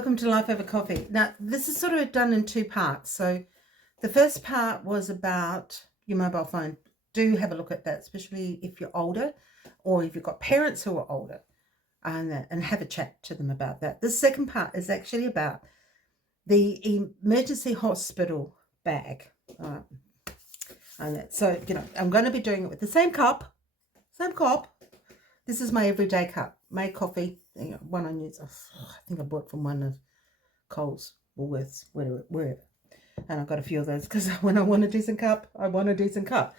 welcome to Life Over Coffee. Now, this is sort of done in two parts. So the first part was about your mobile phone. Do have a look at that, especially if you're older or if you've got parents who are older, and have a chat to them about that. The second part is actually about the emergency hospital bag. So, I'm going to be doing it with the same cup. This is my everyday cup. Made coffee, one I use. I think I bought from one of Coles, Woolworths, wherever. And I've got a few of those because when I want a decent cup, I want a decent cup.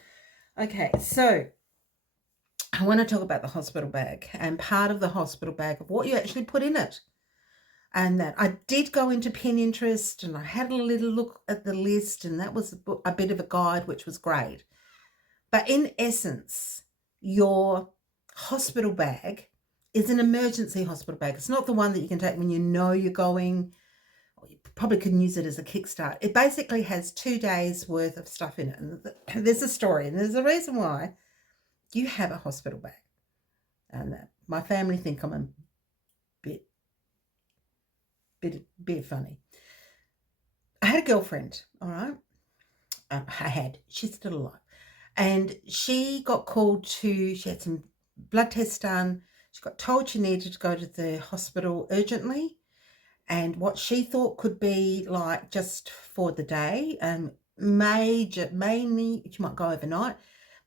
Okay, so I want to talk about the hospital bag and part of the hospital bag of what you actually put in it. And that I did go into Pinterest and I had a little look at the list, and that was a bit of a guide, which was great. But in essence, your hospital bag is an emergency hospital bag. It's not the one that you can take when you know you're going, or you probably can use it as a kickstart. It basically has 2 days worth of stuff in it. And there's a story, and there's a reason why you have a hospital bag. And my family think I'm a bit funny. I had a girlfriend, all right? She's still alive. And she got called she had some blood tests done. She got told she needed to go to the hospital urgently. And what she thought could be like just for the day, mainly she might go overnight,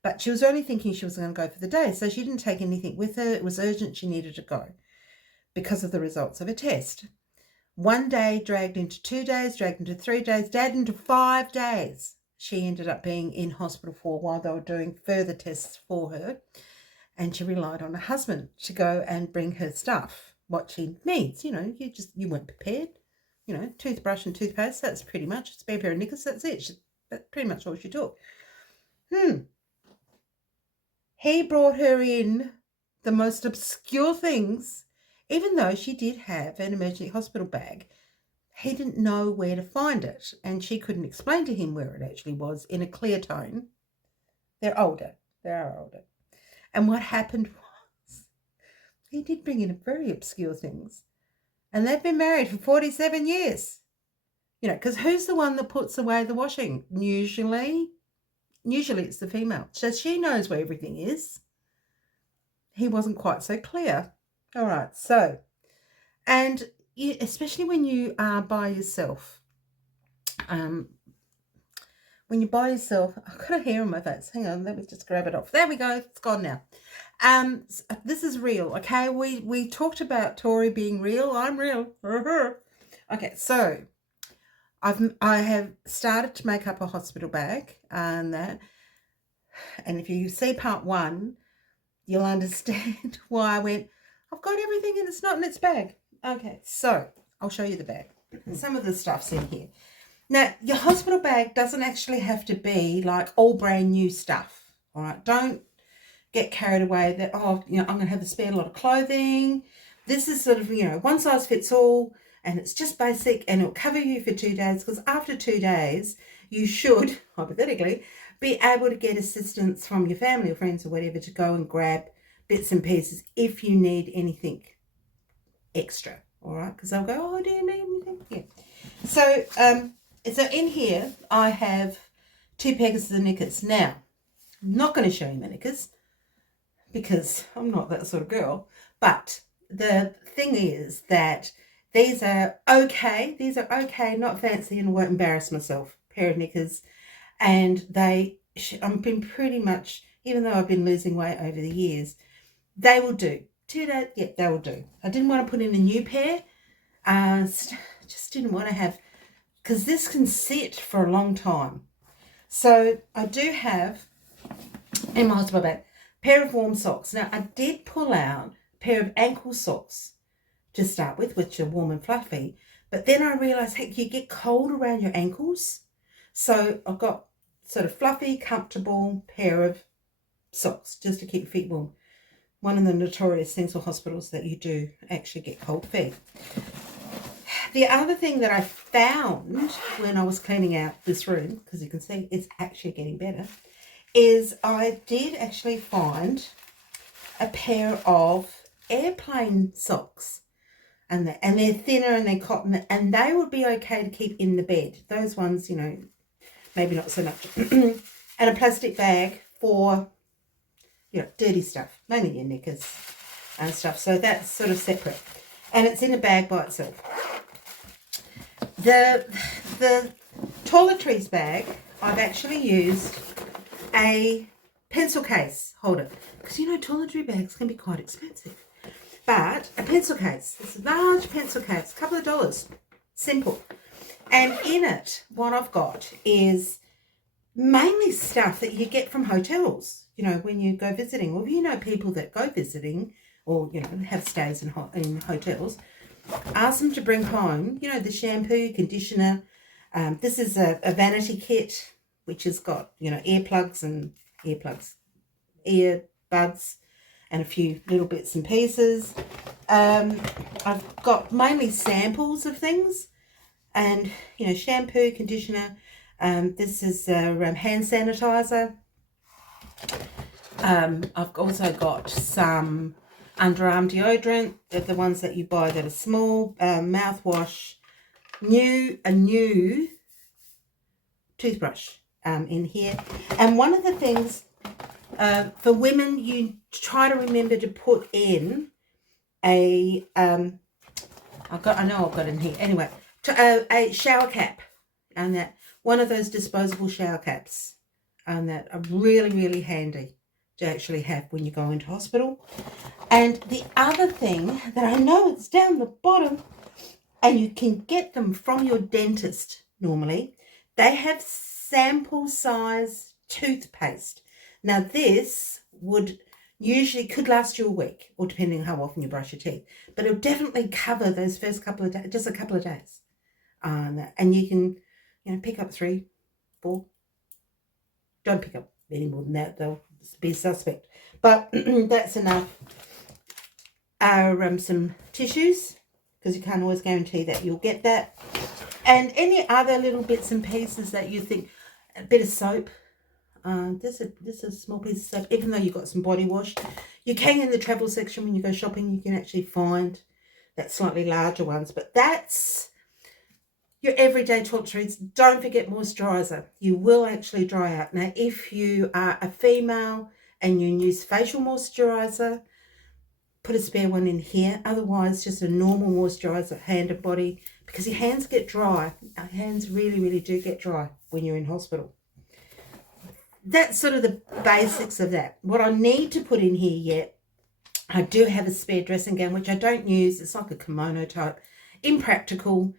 but she was only thinking she was going to go for the day. So she didn't take anything with her. It was urgent. She needed to go because of the results of a test. 1 day dragged into 2 days, dragged into 3 days, dragged into 5 days. She ended up being in hospital for a while. They were doing further tests for her. And she relied on her husband to go and bring her stuff, what she needs. You weren't prepared. Toothbrush and toothpaste, that's pretty much, a spare pair of knickers, that's it. That's pretty much all she took. He brought her in the most obscure things, even though she did have an emergency hospital bag. He didn't know where to find it, and she couldn't explain to him where it actually was in a clear tone. They're older. They are older. And what happened was he did bring in very obscure things. And they've been married for 47 years. Because who's the one that puts away the washing? Usually it's the female. So she knows where everything is. He wasn't quite so clear. All right, so, and especially when you are by yourself, when you're by yourself, I've got a hair on my face. Hang on, let me just grab it off. There we go. It's gone now. This is real, okay? We talked about Torrie being real. I'm real. Okay, so I have started to make up a hospital bag, and if you see part 1, you'll understand why I went, I've got everything and it's not in its bag. Okay, so I'll show you the bag. Some of the stuff's in here. Now, your hospital bag doesn't actually have to be like all brand new stuff, all right? Don't get carried away that, I'm going to have a spare lot of clothing. This is sort of, one size fits all, and it's just basic, and it'll cover you for 2 days, because after 2 days, you should, hypothetically, be able to get assistance from your family or friends or whatever to go and grab bits and pieces if you need anything extra, all right? Because they'll go, do you need anything? Yeah. So in here, I have 2 pairs of knickers. Now, I'm not going to show you my knickers because I'm not that sort of girl. But the thing is that these are okay. These are okay, not fancy, and won't embarrass myself. Pair of knickers. And I've been pretty much, even though I've been losing weight over the years, they will do. 2 days, yeah, they will do. I didn't want to put in a new pair. Just didn't want to have, because this can sit for a long time. So I do have in my hospital bag a pair of warm socks. Now, I did pull out a pair of ankle socks to start with, which are warm and fluffy. But then I realised, heck, you get cold around your ankles. So I've got sort of fluffy, comfortable pair of socks just to keep your feet warm. One of the notorious things for hospitals that you do actually get cold feet. The other thing that I found when I was cleaning out this room, because you can see it's actually getting better, is I did actually find a pair of airplane socks. and they're thinner and they're cotton, and they would be okay to keep in the bed. Those ones, you know, maybe not so much. And a plastic bag for, you know, dirty stuff, mainly your knickers and stuff. So that's sort of separate, and it's in a bag by itself. The Toiletries bag, I've actually used a pencil case holder, because you know toiletry bags can be quite expensive. But a pencil case, this large pencil case, a couple of dollars, simple. And in it, what I've got is mainly stuff that you get from hotels, you know, when you go visiting, or if you know people that go visiting, or, you know, have stays in hotels, ask them to bring home, you know, the shampoo, conditioner. This is a vanity kit, which has got, you know, earbuds, and a few little bits and pieces. I've got mainly samples of things, and, you know, shampoo, conditioner. This is hand sanitizer. I've also got some underarm deodorant. They're the ones that you buy that are small. Mouthwash. A new toothbrush in here. And one of the things for women, you try to remember to put in a I've got in here anyway, a shower cap, and that one of those disposable shower caps, and that are really, really handy to actually have when you go into hospital. And the other thing that I know, it's down the bottom, and you can get them from your dentist normally, they have sample size toothpaste. Now this could last you a week, or depending on how often you brush your teeth, but it'll definitely cover those first couple of days, just a couple of days. And you can, you know, pick up 3, 4. Don't pick up any more than that, they'll be suspect. But that's enough. Some tissues, because you can't always guarantee that you'll get that. And any other little bits and pieces that you think, a bit of soap. This is a small piece of soap, even though you've got some body wash. You can, in the travel section when you go shopping, you can actually find that slightly larger ones. But that's your everyday toiletries. Don't forget moisturiser. You will actually dry out. Now, if you are a female and you use facial moisturiser, put a spare one in here. Otherwise, just a normal moisturiser, hand and body, because your hands get dry. Our hands really, really do get dry when you're in hospital. That's sort of the basics of that. What I need to put in here yet, I do have a spare dressing gown, which I don't use. It's like a kimono type. Impractical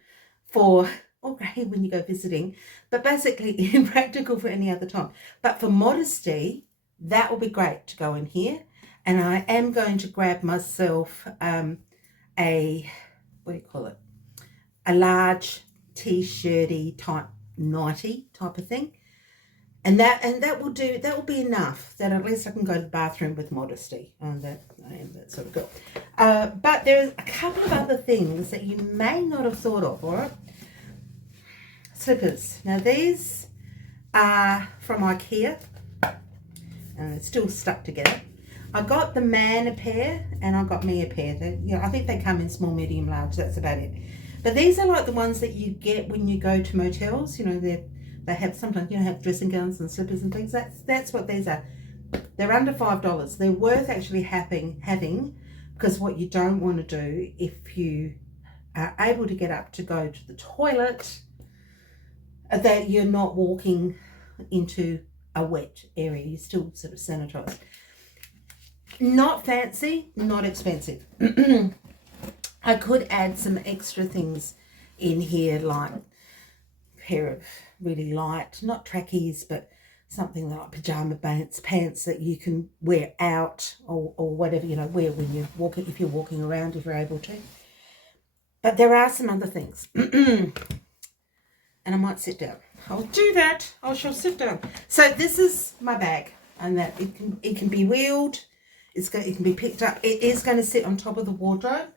for, okay, when you go visiting, but basically impractical for any other time. But for modesty, that will be great to go in here. And I am going to grab myself a large t-shirty type nightie type of thing. And that will do. That will be enough. That at least I can go to the bathroom with modesty. And that I am that sort of girl. But there's a couple of other things that you may not have thought of. All right, slippers. Now these are from IKEA, and it's still stuck together. I got the man a pair, and I got me a pair. I think they come in small, medium, large. That's about it. But these are like the ones that you get when you go to motels. You know, they have sometimes, you know, have dressing gowns and slippers and things. That's what these are. They're under $5. They're worth actually having, because what you don't want to do, if you are able to get up to go to the toilet, that you're not walking into a wet area. You're still sort of sanitized. Not fancy, not expensive. I could add some extra things in here, like a pair of really light, not trackies, but something like pajama pants that you can wear out, or whatever, you know, wear when you're walking, if you're walking around, if you're able to. But there are some other things. And I might sit down. I'll do that. I shall sit down. So this is my bag, and that it can be wheeled. It can be picked up. It is going to sit on top of the wardrobe,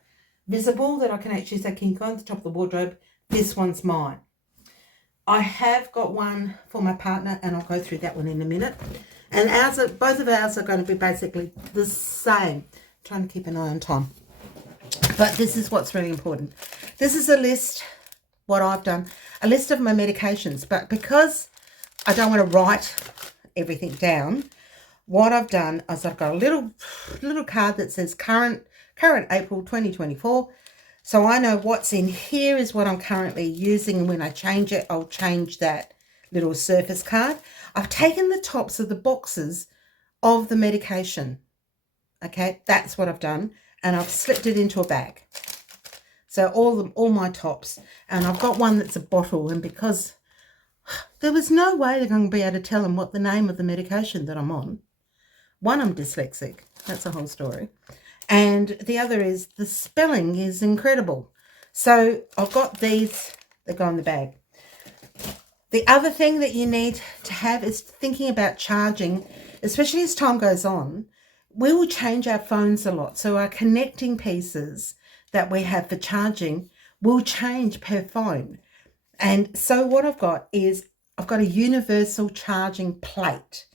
visible, that I can actually say, can you go on the top of the wardrobe? This one's mine. I have got one for my partner, and I'll go through that one in a minute. And both of ours are going to be basically the same. I'm trying to keep an eye on time. But this is what's really important. This is a list, what I've done, a list of my medications. But because I don't want to write everything down, what I've done is I've got a little card that says current April 2024. So I know what's in here is what I'm currently using. And when I change it, I'll change that little surface card. I've taken the tops of the boxes of the medication. Okay, that's what I've done. And I've slipped it into a bag. So all my tops. And I've got one that's a bottle. And because there was no way they're going to be able to tell them what the name of the medication that I'm on. One, I'm dyslexic. That's a whole story. And the other is the spelling is incredible. So I've got these that go in the bag. The other thing that you need to have is thinking about charging, especially as time goes on. We will change our phones a lot. So our connecting pieces that we have for charging will change per phone. And so what I've got is I've got a universal charging plate.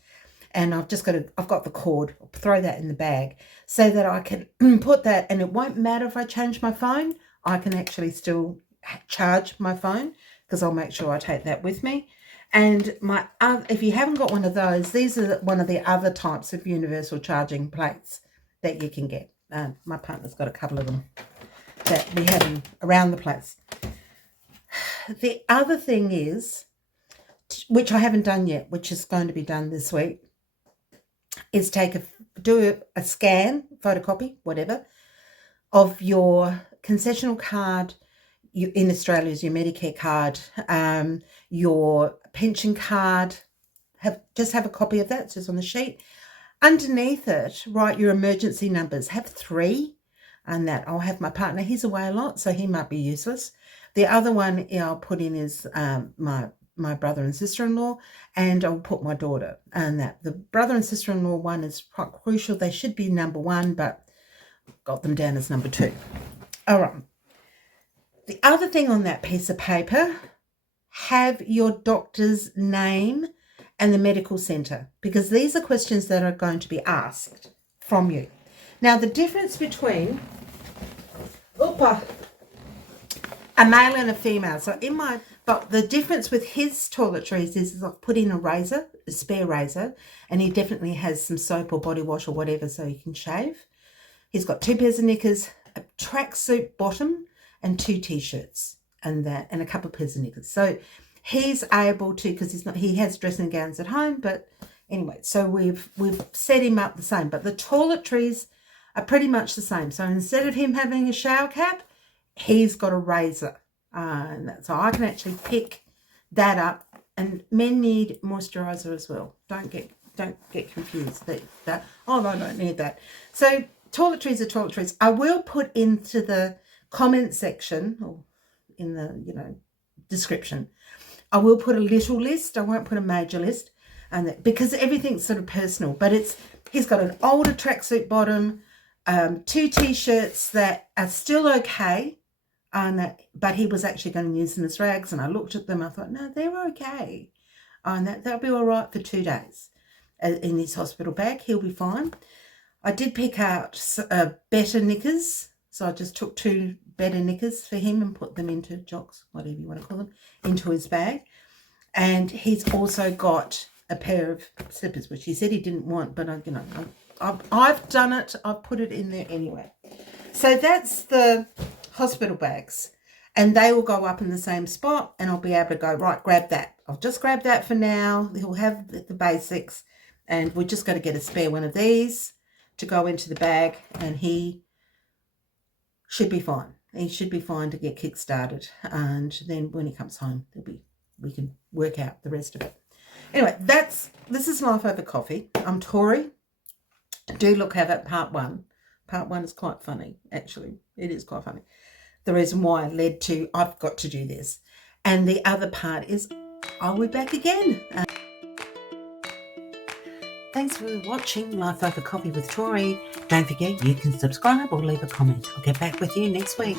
And I've got the cord, I'll throw that in the bag so that I can put that, and it won't matter if I change my phone, I can actually still charge my phone because I'll make sure I take that with me. And if you haven't got one of those, these are one of the other types of universal charging plates that you can get. My partner's got a couple of them that we have around the place. The other thing is, which I haven't done yet, which is going to be done this week, is do a scan, photocopy, whatever, of your concessional card. In Australia is your Medicare card, your pension card. Just have a copy of that. It's just on the sheet. Underneath it, write your emergency numbers. Have 3, and that I'll have my partner. He's away a lot, so he might be useless. The other one I'll put in is my brother and sister-in-law, and I'll put my daughter. And that the brother and sister-in-law one is quite crucial. They should be number 1, but got them down as number 2. All right. The other thing on that piece of paper, have your doctor's name and the medical centre, because these are questions that are going to be asked from you. Now, the difference between a male and a female. So but the difference with his toiletries is I've put in a spare razor, and he definitely has some soap or body wash or whatever so he can shave. He's got 2 pairs of knickers, a tracksuit bottom, and 2 t-shirts, and a couple of pairs of knickers. So he's able to, because he has dressing gowns at home, but anyway, so we've set him up the same, but the toiletries are pretty much the same. So instead of him having a shower cap, he's got a razor. So I can actually pick that up, and men need moisturizer as well. Don't get confused that I don't need that. So toiletries are toiletries. I will put into the comment section or in the description, I will put a little list. I won't put a major list, and because everything's sort of personal. But he's got an older tracksuit bottom, 2 t-shirts that are still okay. But he was actually going to use them as rags, and I looked at them. I thought, no, they're okay, and that'll be all right for 2 days in his hospital bag. He'll be fine. I did pick out better knickers, so I just took 2 better knickers for him and put them into jocks, whatever you want to call them, into his bag. And he's also got a pair of slippers, which he said he didn't want, but I've done it. I've put it in there anyway. So that's the hospital bags, and they will go up in the same spot, and I'll be able to go, right, grab that. I'll just grab that for now. He'll have the basics, and we're just going to get a spare one of these to go into the bag, and he should be fine. He should be fine to get kick-started, and then when he comes home, we can work out the rest of it. Anyway, this is Life Over Coffee. I'm Torrie. Do look have it part 1. Part 1 is quite funny, actually. It is quite funny. The reason why led to I've got to do this. And the other part is I'll be back again. Thanks for watching Life Over Coffee with Torrie. Don't forget you can subscribe or leave a comment. I'll get back with you next week.